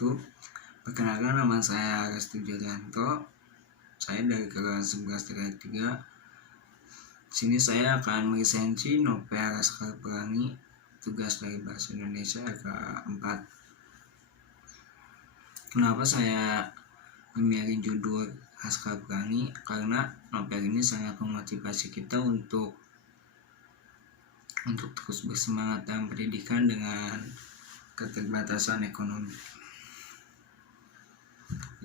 wabarakatuh. Perkenalkan, nama saya Restu Julianto. Saya dari kelas 11-3. Sini saya akan meresensi novel Laskar Pelangi, tugas dari bahasa Indonesia keempat. Kenapa saya memilih judul Laskar Pelangi? Karena novel ini sangat memotivasi kita untuk terus bersemangat dalam pendidikan dengan keterbatasan ekonomi.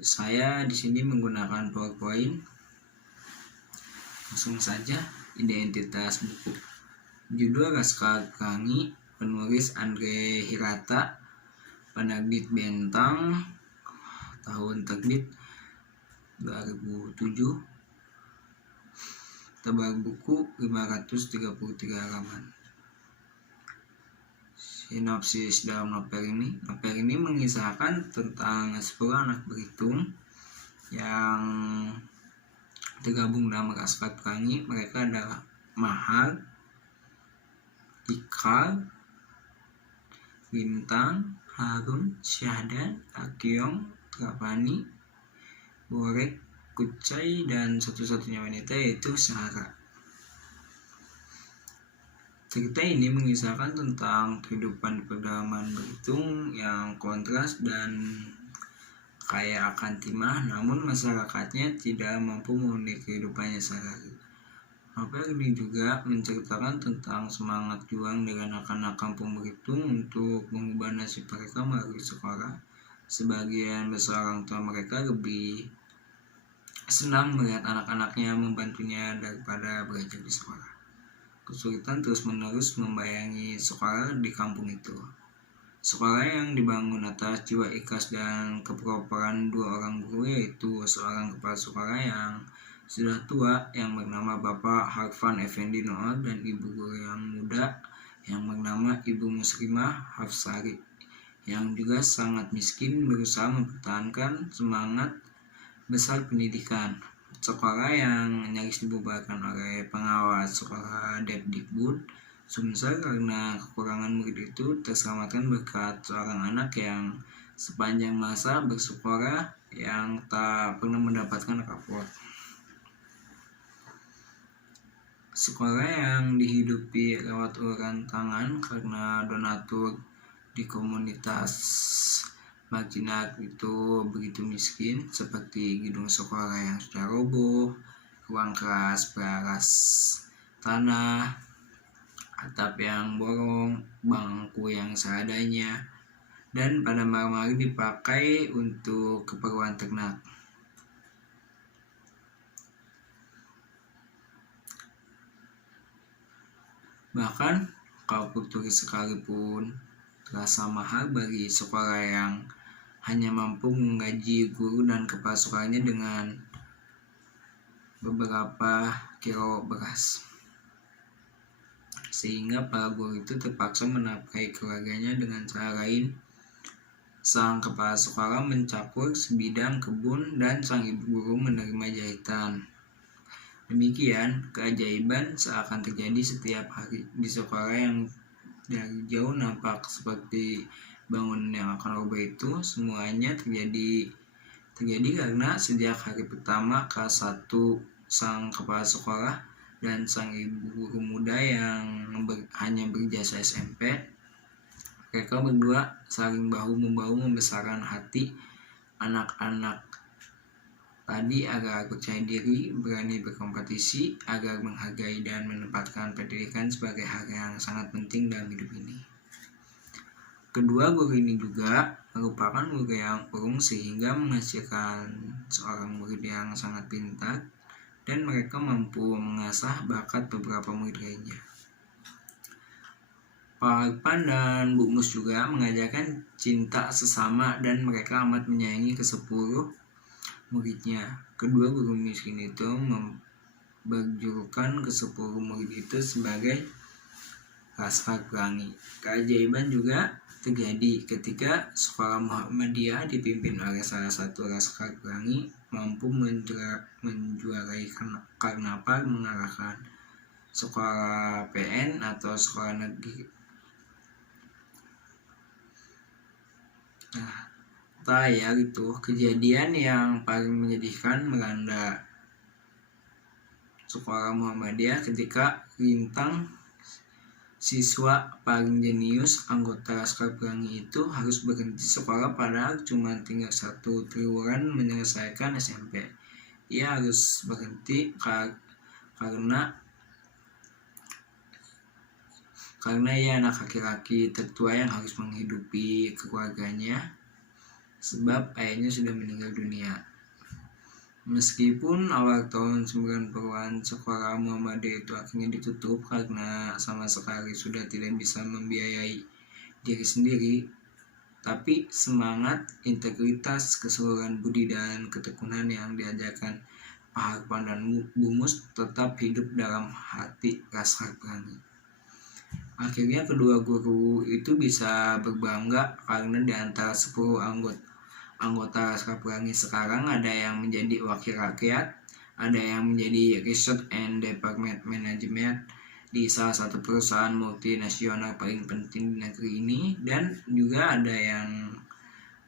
Saya di sini menggunakan PowerPoint. Langsung saja, identitas buku. Judul Laskar Pelangi, penulis Andre Hirata, penerbit Bentang, tahun terbit 2007, tebal buku 533 halaman. Sinopsis dalam novel ini mengisahkan tentang 10 anak berhitung yang tergabung dalam Laskar Pelangi. Mereka adalah Mahal, Ikal, Bintang, Harun, Syahdan, Akyong, Rapani, Borek, Kucai, dan satu-satunya wanita yaitu Sarah. Cerita ini mengisahkan tentang kehidupan pedalaman berhitung yang kontras dan kaya akan timah, namun masyarakatnya tidak mampu memenuhi kehidupannya sehari-hari. Novel ini juga menceritakan tentang semangat juang dari anak-anak kampung berhitung untuk mengubah nasib mereka melalui sekolah. Sebagian besar orang tua mereka lebih senang melihat anak-anaknya membantunya daripada belajar di sekolah. Kesulitan terus-menerus membayangi sekolah di kampung itu. Sekolah yang dibangun atas jiwa ikhlas dan keproparan dua orang guru, yaitu seorang kepala sekolah yang sudah tua yang bernama Bapak Harfan Effendi Noor dan ibu guru yang muda yang bernama Ibu Muslimah Hafsari, yang juga sangat miskin, berusaha mempertahankan semangat besar pendidikan. Sekolah yang nyaris dibubarkan oleh pengawas sekolah Depdikbud Sumsel karena kekurangan murid itu terselamatkan berkat seorang anak yang sepanjang masa bersekolah yang tak pernah mendapatkan rapot. Sekolah yang dihidupi lewat uluran tangan karena donatur di komunitas marginal itu begitu miskin, seperti gedung sekolah yang sudah roboh, ruang kelas beralas tanah, atap yang bolong, bangku yang seadanya, dan pada malam hari dipakai untuk keperluan ternak. Bahkan kalau turis sekalipun terasa mahal bagi sekolah yang hanya mampu menggaji guru dan kepala sekolahnya dengan beberapa kilo beras, sehingga para guru itu terpaksa menafkahi keluarganya dengan cara lain. Sang kepala sekolah mencakur sebidang kebun dan sang ibu guru menerima jahitan. Demikian, keajaiban seakan terjadi setiap hari di sekolah yang dari jauh nampak seperti bangunan yang akan roboh itu. Semuanya terjadi karena sejak hari pertama kelas 1, sang kepala sekolah dan sang ibu guru muda yang hanya berjasa SMP, mereka berdua saling bahu-membahu membesarkan hati anak-anak tadi agar percaya diri, berani berkompetisi, agar menghargai dan menempatkan pendidikan sebagai hal yang sangat penting dalam hidup ini. Kedua guru ini juga merupakan guru yang urung, sehingga menghasilkan seorang murid yang sangat pintar, dan mereka mampu mengasah bakat beberapa murid lainnya. Pak Harfan dan Bu Mus juga mengajarkan cinta sesama, dan mereka amat menyayangi ke-10 muridnya. Kedua guru miskin itu berjulukan ke-10 murid itu sebagai Laskar Pelangi. Keajaiban juga terjadi ketika sekolah Muhammadiyah dipimpin oleh salah satu Laskar Pelangi mampu menjuarai karnaval mengalahkan sekolah PN atau sekolah negeri. Nah, nyata ya gitu. Kejadian yang paling menyedihkan melanda sekolah Muhammadiyah ketika Lintang, siswa paling jenius anggota Laskar Pelangi itu harus berhenti sekolah padahal cuma tinggal 1 triwulan menyelesaikan SMP. Ia harus berhenti karena ia anak laki-laki tertua yang harus menghidupi keluarganya sebab ayahnya sudah meninggal dunia. Meskipun awal tahun 90-an sekolah Muhammadiyah itu akhirnya ditutup karena sama sekali sudah tidak bisa membiayai diri sendiri, tapi semangat, integritas, keseluruhan budi dan ketekunan yang diajarkan Pak Harpan dan Bu Mus tetap hidup dalam hati Laskar Pelangi. Akhirnya kedua guru itu bisa berbangga karena di antara 10 anggota Laskar Pelangi sekarang ada yang menjadi wakil rakyat, ada yang menjadi research and department management di salah satu perusahaan multinasional paling penting di negeri ini, dan juga ada yang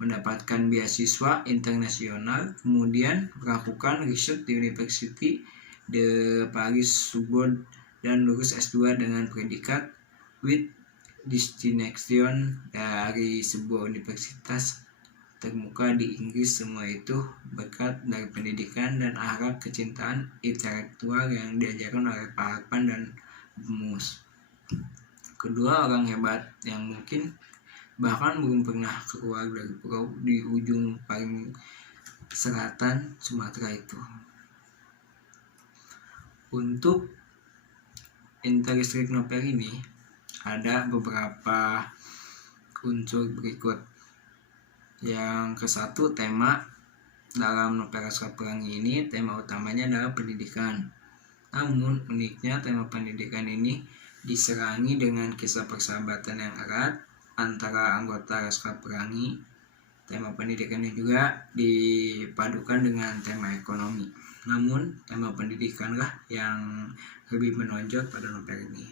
mendapatkan beasiswa internasional, kemudian melakukan riset di University de Paris Sorbonne dan lulus S2 dengan predikat with distinction dari sebuah universitas termuka di Inggris. Semua itu berkat dari pendidikan dan akhlak kecintaan intelektual yang diajarkan oleh Pak Harpan dan Bu Mus. Kedua orang hebat yang mungkin bahkan belum pernah keluar dari pulau di ujung paling selatan Sumatera itu. Untuk Interlistrik Novel ini ada beberapa unsur berikut. Yang ke-1, tema dalam novel Laskar Pelangi ini tema utamanya adalah pendidikan. Namun uniknya tema pendidikan ini diserangi dengan kisah persahabatan yang erat antara anggota Laskar Pelangi. Tema pendidikan ini juga dipadukan dengan tema ekonomi. Namun tema pendidikanlah yang lebih menonjol pada novel ini.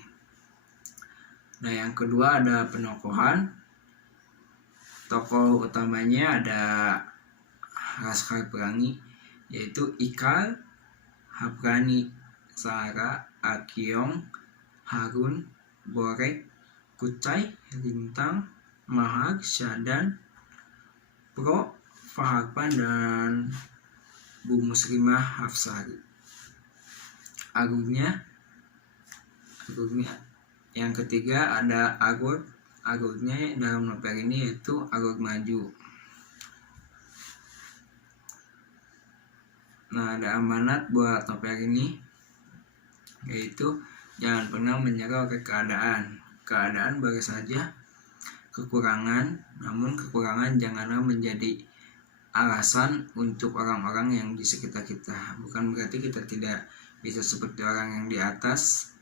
Nah, yang kedua ada penokohan. Tokoh utamanya ada Laskar Pelangi, yaitu Ikal, Haprani, Sarah, Akyong, Harun, Borek, Kucai, Lintang, Mahar, Syadan, Pro, Pak Harpan, dan Bu Muslimah Hafsari. Agungnya yang ketiga ada Agungnya dalam novel ini yaitu Agung Maju. Nah, ada amanat buat novel ini, yaitu jangan pernah menyerah oleh keadaan. Keadaan boleh saja kekurangan, namun kekurangan janganlah menjadi alasan untuk orang-orang yang di sekitar kita. Bukan berarti kita tidak bisa seperti orang yang di atas,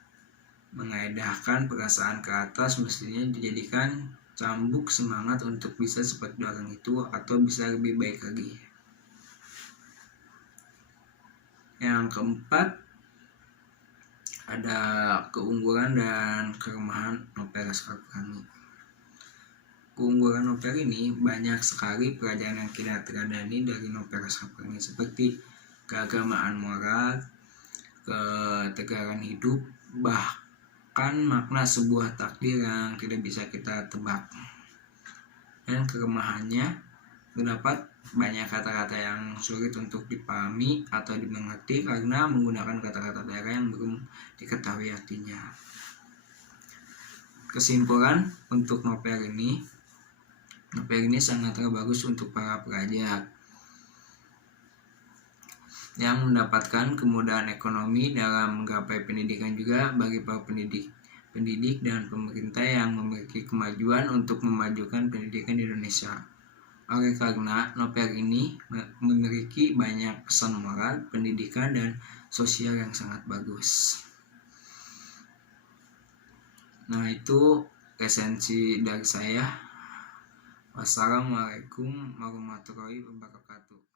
mengaedahkan perasaan ke atas, mestinya dijadikan cambuk semangat untuk bisa seperti orang itu atau bisa lebih baik lagi. Yang keempat ada keunggulan dan kelemahan novel Laskar Pelangi. Keunggulan novel ini banyak sekali pelajaran yang kita teladani dari novel Laskar Pelangi, seperti keagamaan moral, ketegaran hidup, bahkan makna sebuah takdir yang tidak bisa kita tebak. Dan kelemahannya terdapat banyak kata-kata yang sulit untuk dipahami atau dimengerti karena menggunakan kata-kata daerah yang belum diketahui artinya. Kesimpulan untuk novel ini sangatlah bagus untuk para pelajar yang mendapatkan kemudahan ekonomi dalam menggapai pendidikan, juga bagi para pendidik dan pemerintah yang memiliki kemajuan untuk memajukan pendidikan di Indonesia. Oleh karena novel ini memiliki banyak pesan moral, pendidikan, dan sosial yang sangat bagus. Nah, itu esensi dari saya. Wassalamualaikum warahmatullahi wabarakatuh.